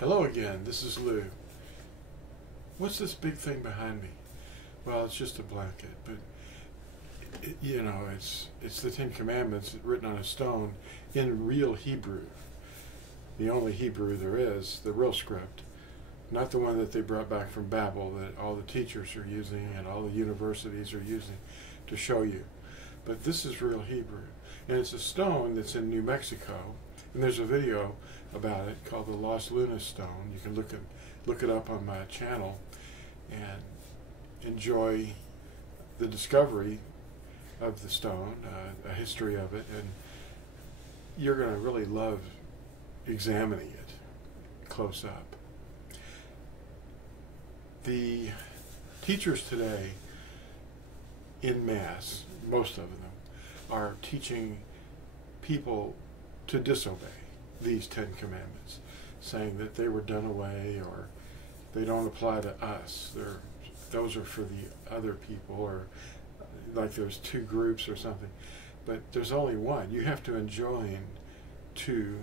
Hello again, this is Lew. What's this big thing behind me? Well, it's just a blanket, but you know, it's the Ten Commandments written on a stone in real Hebrew. The only Hebrew there is, the real script. Not the one that they brought back from Babel that all the teachers are using and all the universities are using to show you. But this is real Hebrew. And it's a stone that's in New Mexico. And there's a video about it called the Lost Luna Stone. You can look it up on my channel and enjoy the discovery of the stone, a history of it, and you're going to really love examining it close up. The teachers today in Mass, most of them, are teaching people to disobey these Ten Commandments, saying that they were done away or they don't apply to us. Those are for the other people, or like there's two groups or something. But there's only one. You have to enjoin to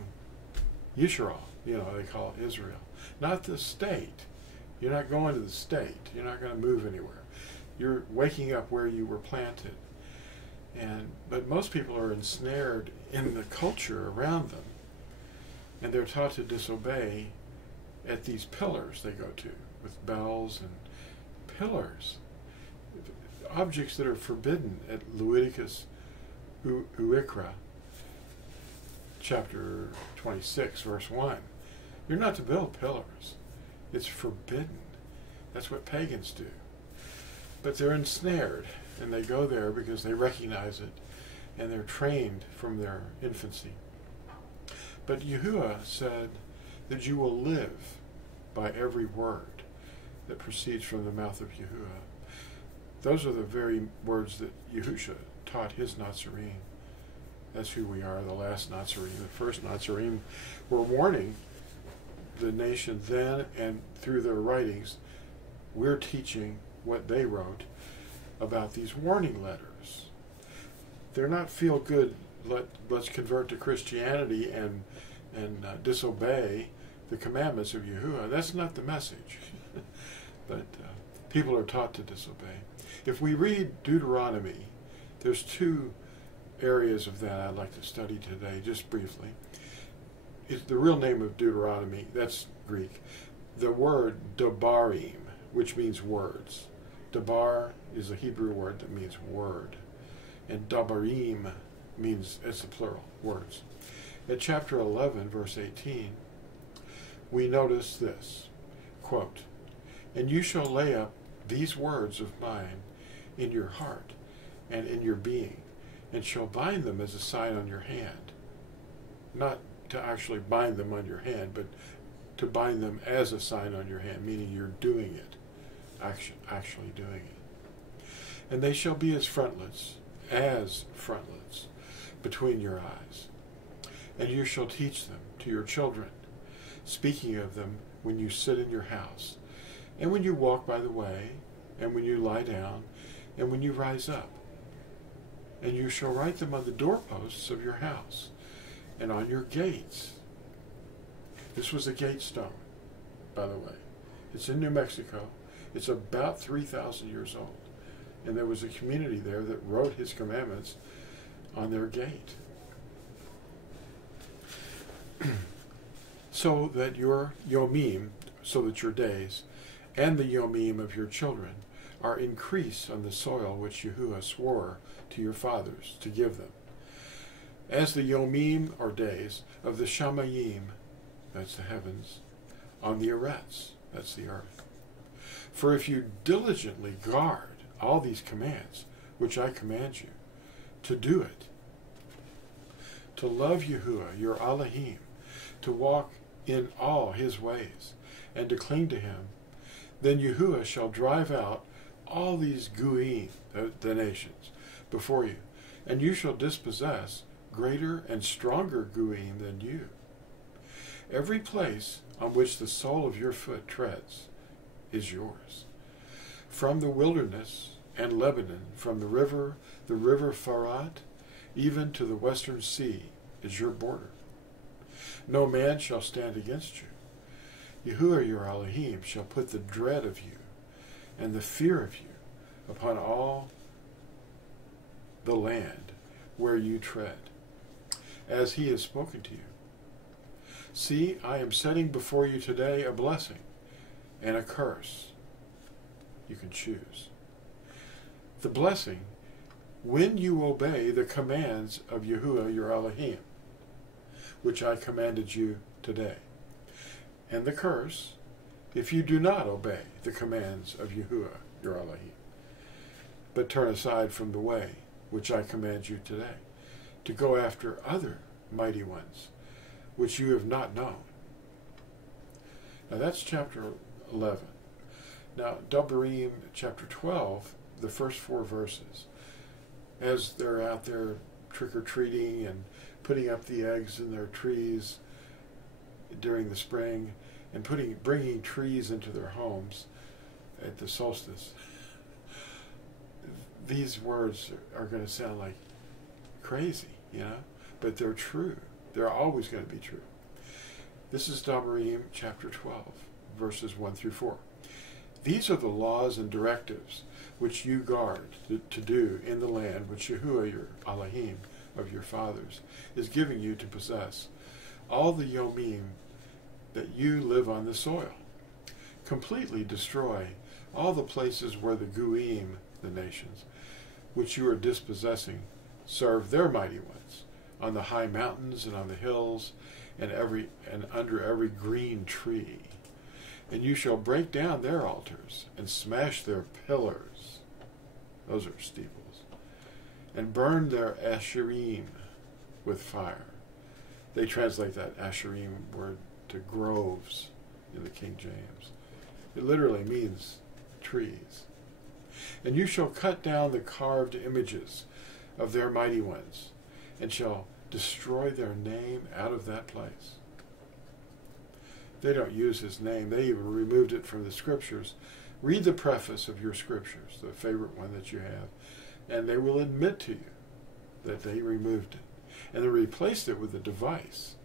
Yisrael, you know, they call it Israel, not the state. You're not going to the state. You're not going to move anywhere. You're waking up where you were planted. But most people are ensnared in the culture around them, and they're taught to disobey at these pillars they go to with bells and pillars, objects that are forbidden at Leviticus Uikra, chapter 26, verse 1. You're not to build pillars. It's forbidden. That's what pagans do. But they're ensnared, and they go there because they recognize it, and they're trained from their infancy. But Yahuah said that you will live by every word that proceeds from the mouth of Yahuah. Those are the very words that Yahusha taught his Natsarim. That's who we are, the last Natsarim. The first Natsarim were warning the nation then, and through their writings, we're teaching what they wrote about these warning letters. They're not feel good, let's convert to Christianity and disobey the commandments of Yahuah. That's not the message. But people are taught to disobey. If we read Deuteronomy, there's two areas of that I'd like to study today, just briefly. It's the real name of Deuteronomy, that's Greek. The word DABARIM, which means words. Dabar is a Hebrew word that means word. And DABARIM means, it's a plural, words. At chapter 11, verse 18, we notice this, quote, "And you shall lay up these words of mine in your heart and in your being, and shall bind them as a sign on your hand." Not to actually bind them on your hand, but to bind them as a sign on your hand, meaning you're doing it, actually doing it. "And they shall be as frontlets between your eyes. And you shall teach them to your children, speaking of them when you sit in your house, and when you walk by the way, and when you lie down, and when you rise up. And you shall write them on the doorposts of your house, and on your gates." This was a gate stone, by the way. It's in New Mexico. It's about 3,000 years old. And there was a community there that wrote his commandments on their gate. So that your yomim, so that your days, and the yomim of your children are increased on the soil which Yahuah swore to your fathers to give them, as the yomim, or days, of the shamayim, that's the heavens, on the arets, that's the earth. For if you diligently guard all these commands, which I command you, to do it, to love Yahuah, your Elohim, to walk in all his ways, and to cling to him, then Yahuah shall drive out all these guim, the nations, before you, and you shall dispossess greater and stronger guim than you. Every place on which the sole of your foot treads is yours. From the wilderness and Lebanon, from the river Pharat, even to the western sea is your border. No man shall stand against you. Yahuah your Elohim shall put the dread of you and the fear of you upon all the land where you tread, as he has spoken to you. See, I am setting before you today a blessing and a curse. You can choose. The blessing, when you obey the commands of Yahuah your Elohim, which I commanded you today. And the curse, if you do not obey the commands of Yahuah your Elohim, but turn aside from the way which I command you today, to go after other mighty ones, which you have not known. Now that's chapter 11. Now, DABARIM chapter 12, the first 4 verses, as they're out there trick-or-treating and putting up the eggs in their trees during the spring and bringing trees into their homes at the solstice, these words are going to sound like crazy, you know, but they're true. They're always going to be true. This is DABARIM chapter 12, verses 1 through 4. These are the laws and directives which you guard to do in the land which Yahuah your Elohim of your fathers is giving you to possess, all the Yomim that you live on the soil. Completely destroy all the places where the Guim, the nations, which you are dispossessing, serve their mighty ones, on the high mountains and on the hills, and under every green tree. And you shall break down their altars and smash their pillars. Those are steeples. And burn their asherim with fire. They translate that asherim word to groves in the King James. It literally means trees. And you shall cut down the carved images of their mighty ones, and shall destroy their name out of that place. They don't use his name. They even removed it from the scriptures. Read the preface of your scriptures, the favorite one that you have, and they will admit to you that they removed it. And they replaced it with a device.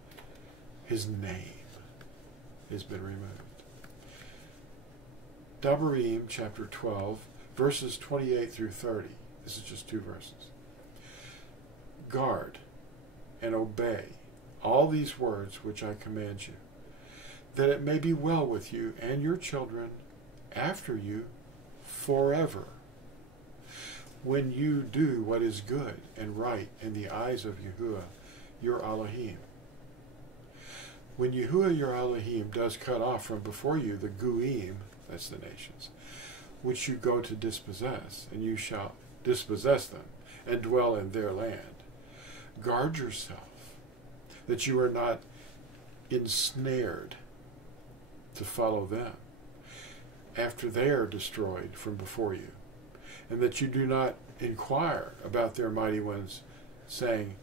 His name has been removed. DABARIM chapter 12, verses 28 through 30. This is just 2 verses. Guard and obey all these words which I command you, that it may be well with you and your children after you forever, when you do what is good and right in the eyes of Yahuah your Elohim. When Yahuah your Elohim does cut off from before you the Guim, that's the nations, which you go to dispossess, and you shall dispossess them and dwell in their land. Guard yourself, that you are not ensnared to follow them after they are destroyed from before you, and that you do not inquire about their mighty ones, saying,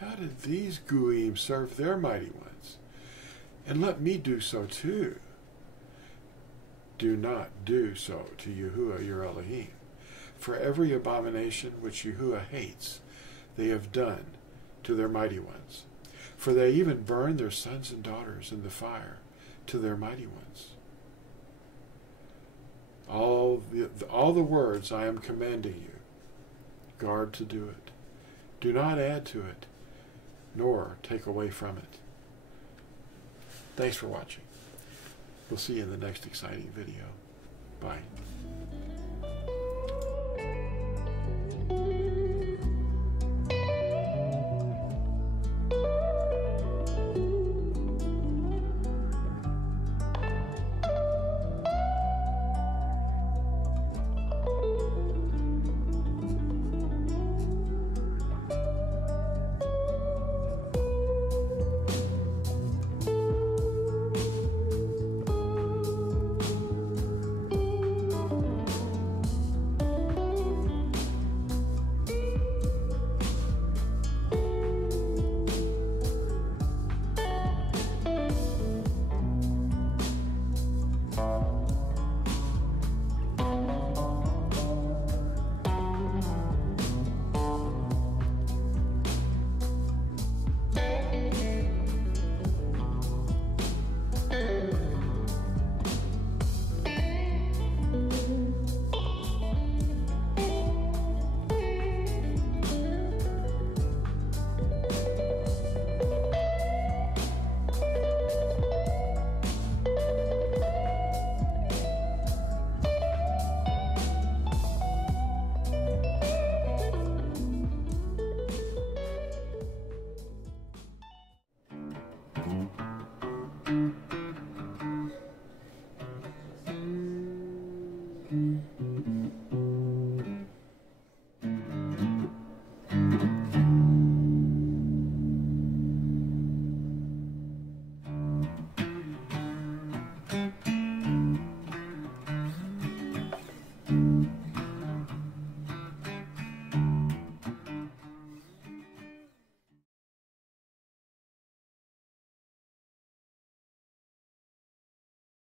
how did these Guim serve their mighty ones? And let me do so too. Do not do so to Yahuah your Elohim, for every abomination which Yahuah hates they have done to their mighty ones, for they even burn their sons and daughters in the fire to their mighty ones. All the words I am commanding you, guard to do it. Do not add to it, nor take away from it. Thanks for watching. We'll see you in the next exciting video. Bye.